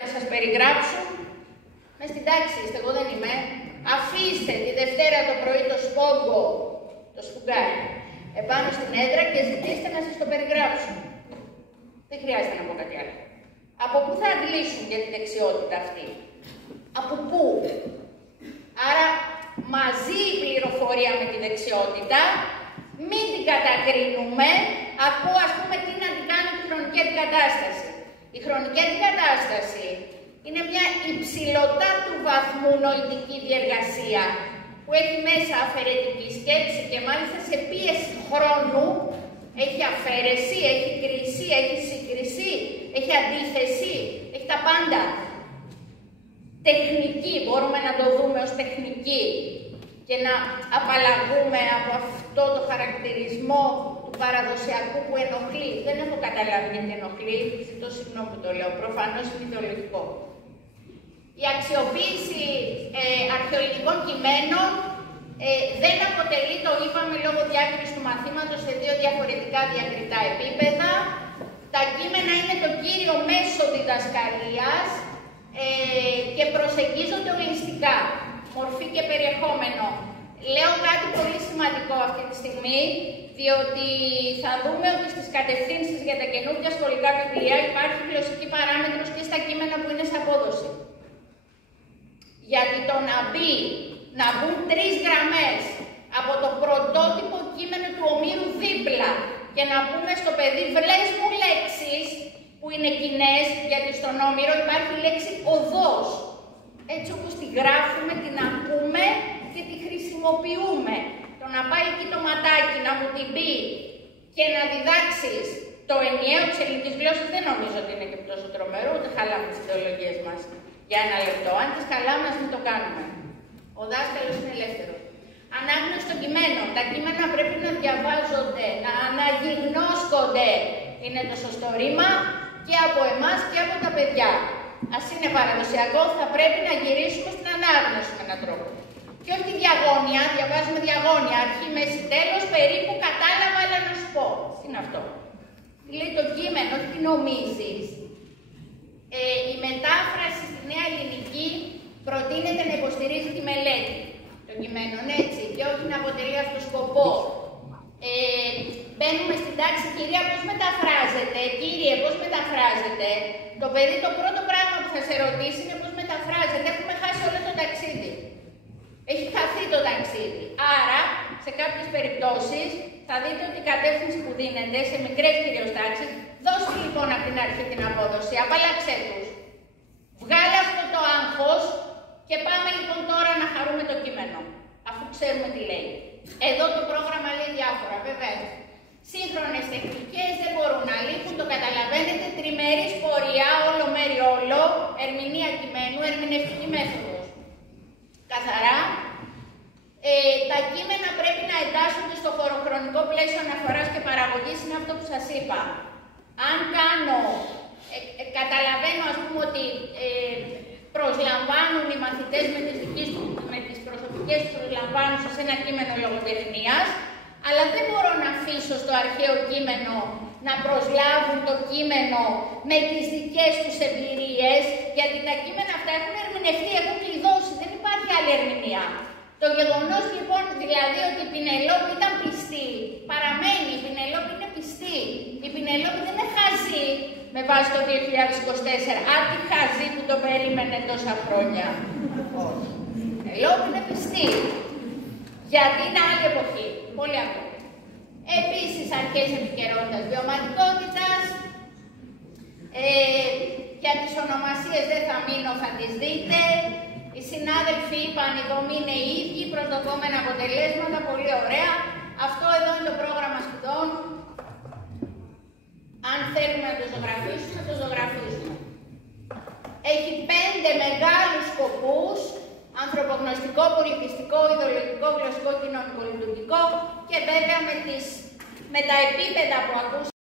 Να σας περιγράψω. Μες στην τάξη είστε, εγώ δεν είμαι. Αφήστε τη Δευτέρα το πρωί το σπόγκο, το σφουγγάρι, επάνω στην έδρα και ζητήστε να σας το περιγράψω. Δεν χρειάζεται να πω κάτι άλλο. Από πού θα αντλήσουν για τη δεξιότητα αυτή? Από πού? Άρα μαζί η πληροφορία με τη δεξιότητα, μην την κατακρίνουμε, ακούω ας πούμε τι να την κάνει τη χρονική αντικατάσταση. Η χρονική αντικατάσταση είναι μια υψηλωτά του βαθμού νοητική διεργασία που έχει μέσα αφαιρετική σκέψη και μάλιστα σε πίεση χρόνου έχει αφαίρεση, έχει κρίση, έχει σύγκριση, έχει αντίθεση, έχει τα πάντα. Τεχνική, μπορούμε να το δούμε ως τεχνική και να απαλλαγούμε από αυτό το χαρακτηρισμό του παραδοσιακού που ενοχλεί. Δεν έχω καταλάβει γιατί ενοχλεί, ζητώ συγγνώμη που το λέω, προφανώς είναι ιδεολογικό. Η αξιοποίηση αρχαιολογικών κειμένων δεν αποτελεί, το είπαμε, λόγω διάκρισης του μαθήματος σε δύο διαφορετικά διακριτά επίπεδα. Τα κείμενα είναι το κύριο μέσο διδασκαλίας και προσεγγίζονται ολιστικά, μορφή και περιεχόμενο. Λέω κάτι πολύ σημαντικό αυτή τη στιγμή, διότι θα δούμε ότι στις κατευθύνσεις για τα καινούργια σχολικά βιβλία υπάρχει γλωσσική παράμετρος και στα κείμενα που είναι σε απόδοση. Γιατί το να μπουν 3 γραμμές από το πρωτότυπο κείμενο του Ομήρου δίπλα και να πούμε στο παιδί βλες μου λέξεις που είναι κοινές, γιατί στον Όμηρο υπάρχει η λέξη οδός. Έτσι όπως τη γράφουμε, την ακούμε και τη χρησιμοποιούμε. Το να πάει εκεί το ματάκι να μου την πει και να διδάξεις το ενιαίο της ελληνικής γλώσσας δεν νομίζω ότι είναι και τόσο τρομερό, ούτε χαλάμε τις ιδεολογίες μας. Για ένα λεπτό. Αν τις χαλάμε, ας μην το κάνουμε. Ο δάσκαλος είναι ελεύθερος. Ανάγνωση των κειμένων. Τα κείμενα πρέπει να διαβάζονται, να αναγιγνώσκονται. Είναι το σωστό ρήμα και από εμάς και από τα παιδιά. Ας είναι παραδοσιακό, θα πρέπει να γυρίσουμε στην ανάγνωση με έναν τρόπο. Και όχι τη διαγώνια, διαβάζουμε διαγώνια. Αρχή, μέση, τέλος, περίπου κατάλαβα, αλλά να σου πω. Τι είναι αυτό? Τι λέει το κείμενο, τι νομίζεις? Η μετάφραση στη Νέα Ελληνική προτείνεται να υποστηρίζει τη μελέτη των κειμένων, έτσι, και όχι να αποτελεί αυτό σκοπό. Μπαίνουμε στην τάξη, κυρία, πώς μεταφράζεται, κύριε, πώς μεταφράζεται. Το παιδί το πρώτο πράγμα που θα σε ρωτήσει είναι πώς μεταφράζεται. Έχουμε χάσει όλο το ταξίδι. Έχει χαθεί το ταξίδι. Άρα, σε κάποιες περιπτώσεις, θα δείτε ότι η κατεύθυνση που δίνεται σε μικρές κυρίως τάξεις, δώσε λοιπόν από την αρχή την απόδοση, απαλλάξέ τους. Βγάλε αυτό το άγχος και πάμε λοιπόν τώρα να χαρούμε το κείμενο, αφού ξέρουμε τι λέει. Εδώ το πρόγραμμα λέει διάφορα, βέβαια. Σύγχρονες τεχνικές δεν μπορούν να λείπουν, το καταλαβαίνετε, τριμερής πορεία, όλο μέρη όλο, ερμηνεία κειμένου, ερμηνευτική μέθοδος. Καθαρά. Τα κείμενα πρέπει να εντάσσονται στο χωροχρονικό πλαίσιο αναφοράς και παραγωγής, είναι αυτό που σας είπα. Αν κάνω, καταλαβαίνω ας πούμε ότι προσλαμβάνουν οι μαθητές με τις προσωπικές τους προσλαμβάνουσες σε ένα κείμενο λογοτεχνίας, αλλά δεν μπορώ να αφήσω στο αρχαίο κείμενο να προσλάβουν το κείμενο με τις δικές τους εμπειρίες, γιατί τα κείμενα αυτά έχουν ερμηνευτεί, έχουν κλειδώσει, δεν υπάρχει άλλη ερμηνεία. Το γεγονός λοιπόν δηλαδή ότι η Πινελόπη ήταν πιστή, παραμένει, η Πινελόπη είναι πιστή. Η Πινελόπη δεν είναι χαζή με βάση το 2024, άντι χαζή που το περίμενε τόσα χρόνια. Όχι. Η Πινελόπη είναι πιστή. Γιατί είναι άλλη εποχή. Πολύ ακόμα. Επίσης αρχές επικαιρότητας βιωματικότητας. Για τις ονομασίες δεν θα μείνω, θα τις δείτε. Οι συνάδελφοι είπαν η δομή είναι οι ίδιοι, προσδοκόμενα αποτελέσματα, πολύ ωραία. Αυτό εδώ είναι το πρόγραμμα σπουδών. Αν θέλουμε να το ζωγραφίσουμε, το ζωγραφίσουμε. Έχει 5 μεγάλους σκοπούς: ανθρωπογνωστικό, πολιτιστικό, ιδεολογικό, γλωσσικό, κοινωνικό, λειτουργικό και βέβαια με τα επίπεδα που ακούσαμε.